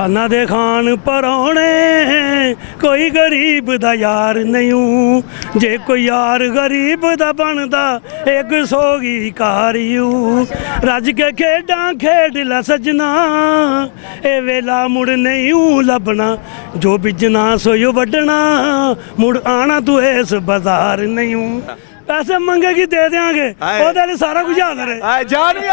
खाना दे खान परौने कोई गरीब दा यार नहीं हूँ जे कोई यार गरीब दा बनदा एक सोगी कारियू रज के खेडां खेड ला सजना ए वेला मुड़ नहीं हूँ लभना जो बिजना सोयो वड्डना मुड़ आना तू इस बाजार नहीं हूँ पैसे मंगेगी दे देंगे ओदे लिए सारा कुछ आदर है जान भी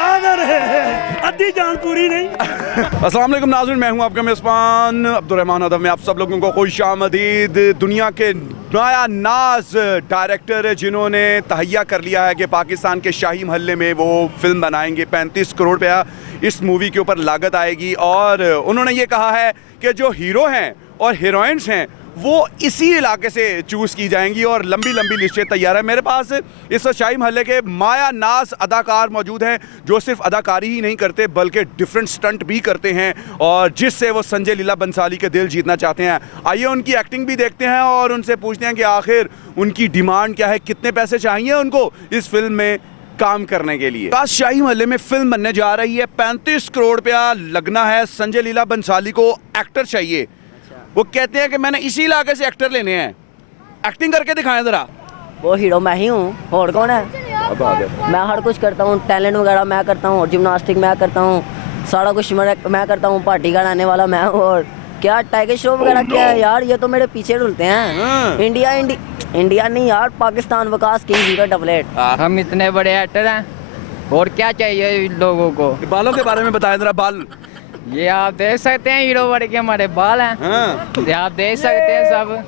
आदर है अद्धी जान पूरी नहीं। अस्सलाम वालेकुम नाज़रीन, मैं हूं आपका मेज़बान अब्दुर्रहमान अदब में आप सब लोगों को खुशामदीद। दुनिया के नया नाज डायरेक्टर जिन्होंने तहैया कर लिया है कि पाकिस्तान के शाही महल्ले में वो फिल्म बनाएंगे, 35 करोड़ रुपया इस मूवी के ऊपर लागत आएगी और उन्होंने ये कहा है कि जो हीरो हैं और हीरोइंस हैं वो इसी इलाके से चूज़ की जाएंगी और लंबी लंबी लिस्टें तैयार है। मेरे पास इस शाही महल्ले के माया नाज अदाकार मौजूद हैं जो सिर्फ अदाकारी ही नहीं करते बल्कि डिफरेंट स्टंट भी करते हैं और जिससे वो संजय लीला बंसाली के दिल जीतना चाहते हैं। आइए उनकी एक्टिंग भी देखते हैं और उनसे पूछते हैं कि आखिर उनकी डिमांड क्या है, कितने पैसे चाहिए उनको इस फिल्म में काम करने के लिए। काश शाही महल्ले में फिल्म बनने जा रही है, 35 करोड़ रुपया लगना है। संजय लीला बंसाली को एक्टर चाहिए, वो कहते हैं कि मैंने इसी इलाके से एक्टर लेने हैं, एक्टिंग करके दिखाएं जरा। वो हीरो मैं ही हूँ और कौन है? मैं हर कुछ करता हूँ, टैलेंट वगैरह मैं करता हूँ, जिम्नास्टिक मैं करता हूँ, सारा कुछ मैं करता हूँ। पार्टी का रहने वाला मैं हूँ और क्या टाइगर श्रॉफ वगैरह क्या है यार, ये तो मेरे पीछे रुलते हैं। इंडिया नहीं यार, पाकिस्तान विकास की 088। हम इतने बड़े एक्टर हैं और क्या चाहिए लोगों को। बालों के बारे में बताएं जरा। बाल ये आप देख सकते हैं, हीरो बड़े के हमारे बाल हैं। ये आप देख सकते हैं सब,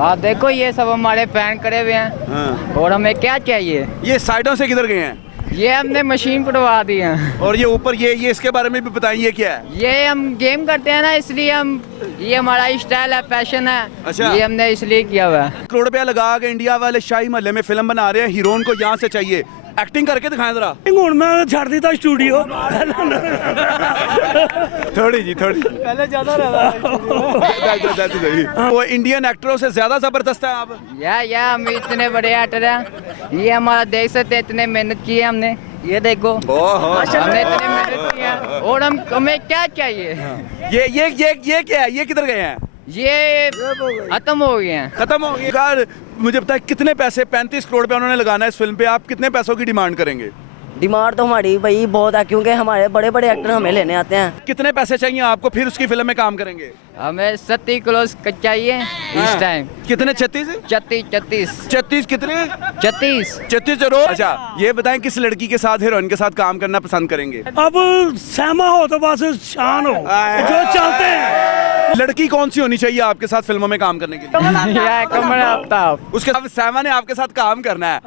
आप देखो ये सब हमारे फैन करे हुए हैं। और हमें क्या चाहिए। ये साइडों से किधर गए हैं? ये हमने मशीन पड़वा दी है। और ये ऊपर ये इसके बारे में भी बताइए, ये क्या है? ये हम गेम करते हैं ना, इसलिए हम, ये हमारा स्टाइल है, पैशन है। अच्छा। ये हमने इसलिए किया हुआ है। करोड़ रुपया लगा के इंडिया वाले शाही महल्ले में फिल्म बना रहे हैं, हीरोइन को यहाँ से चाहिए, एक्टिंग करके दिखाएं जरा। हूँ मैं छड़ दी था स्टूडियो थोड़ी जी थोड़ी पहले ज्यादा रहा वो इंडियन एक्टरों से ज्यादा जबरदस्त है आप। या हम इतने बड़े एक्टर हैं, ये हमारा देख सकते हैं, इतने मेहनत की है हमने, ये देखो हमने इतने मेहनत की है। और हमें क्या चाहिए। ये क्या है? ये किधर गए हैं? ये खत्म हो गए हैं। खत्म हो गए यार। मुझे बताए कितने पैसे, 35 करोड़ रुपया उन्होंने लगाना है इस फिल्म पे, आप कितने पैसों की डिमांड करेंगे? डिमांड तो हमारी भाई बहुत है क्योंकि हमारे बड़े बड़े एक्टर हमें लेने आते हैं। कितने पैसे चाहिए आपको, फिर उसकी फिल्म में काम करेंगे? हमें 37 करोड़ चाहिए इस टाइम। कितने? 36 कितने? 36 करोड़। अच्छा ये बताएं किस लड़की के साथ, हीरोइन के साथ काम करना पसंद करेंगे? अब सहमा हो तो बस शान हो जो चलते हैं। लड़की कौन सी होनी चाहिए आपके साथ फिल्मों में काम करने के लिए? कमर आफ्ताब। उसके साथ सहमा ने आपके साथ काम करना है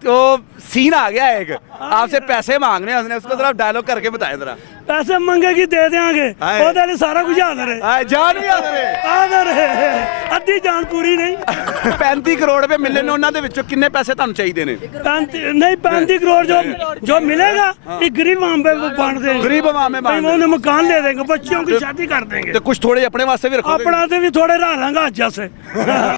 तो सीन आ गया एक, आपसे पैसे मांगने हैं उसने, उसको जरा डायलॉग करके बताएं जरा। पैसे मंगेगी दे देंगे ओदे लिए सारा कुछ आदर है जान भी आदर है अद्धी जान पूरी नहीं। 35 करोड़ रुपए मिलने ने, ਉਹਨਾਂ ਦੇ ਵਿੱਚੋਂ किन्ने पैसे ਤੁਹਾਨੂੰ ਚਾਹੀਦੇ ਨੇ? 35 करोड़ जो मिलेगा ये गरीब आम पे बांट देंगे, गरीब आवाम में बांट उन्हें मकान दे देंगे, बच्चों की शादी कर देंगे, तो कुछ थोड़े अपने वास्ते भी रखोगे? अपना से भी थोड़े रह लेंगे अच्छा से।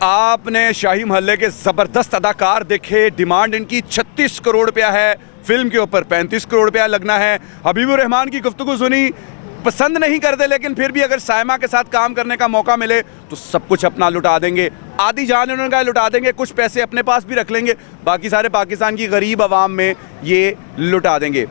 आपने शाही महल्ले के जबरदस्त अदाकार देखे, डिमांड इनकी 36 करोड़ रुपया है, फिल्म के ऊपर 35 करोड़ रुपया लगना है। हबीबुर रहमान की गुफ्तगू सुनी, पसंद नहीं करते लेकिन फिर भी अगर सायमा के साथ काम करने का मौका मिले तो सब कुछ अपना लुटा देंगे। आधी जान उन्होंने कहा लुटा देंगे, कुछ पैसे अपने पास भी रख लेंगे, बाकी सारे पाकिस्तान की गरीब आवाम में ये लुटा देंगे।